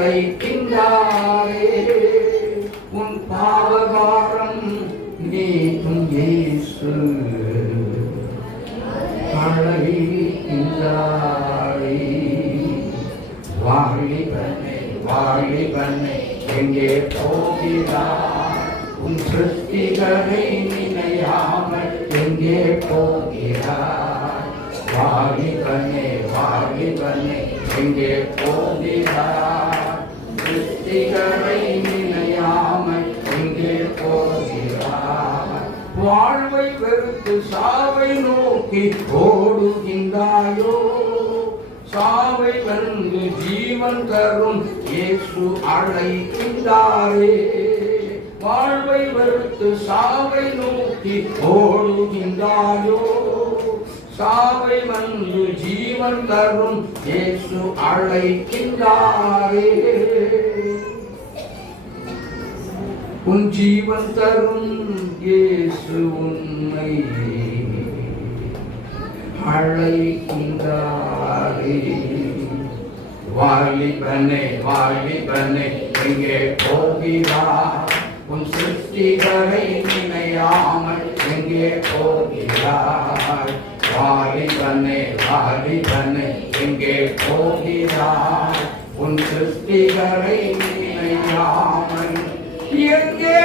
அழைக்கின்றாரே. உன் பாவகாரம் நீக்கும் இயேசு அழைக்கின்றாரே. வாலிபனே வாலிபனே எங்கே போகிறாய்? உன் சிருஷ்டிகரை நினையாமல் எங்கே போகிறாய்? வாலிபனே வாலிபனே எங்கே போகிறாய்? சிருஷ்டிகரை நினையாமல் எங்கே போகிறாய்? வாழ்வை வெறுத்து சாவை நோக்கி ஓடுகின்றாயோ? சாவை வென்று ஜீவன் தரும் இயேசு அழைக்கின்றாரே. வாழ்வை வெறுத்து சாவை நோக்கி ஓடுகின்றாயோ? சாவை வந்து ஜீவன் தரும் இயேசு அழைக்கின்றாரே. உன் ஜீவன் தரும் இயேசு உன்னை அழைக்கின்றாரே. வாலிபனே வாலிபனே எங்கே போகிறாய்? உன் சிருஷ்டிகரை நினையாமல் எங்கே போகிறாய்? வாலிபனே வாலிபனே எங்கே போகிறாய்? உன் சிருஷ்டிகரை நினையாமல் எங்கே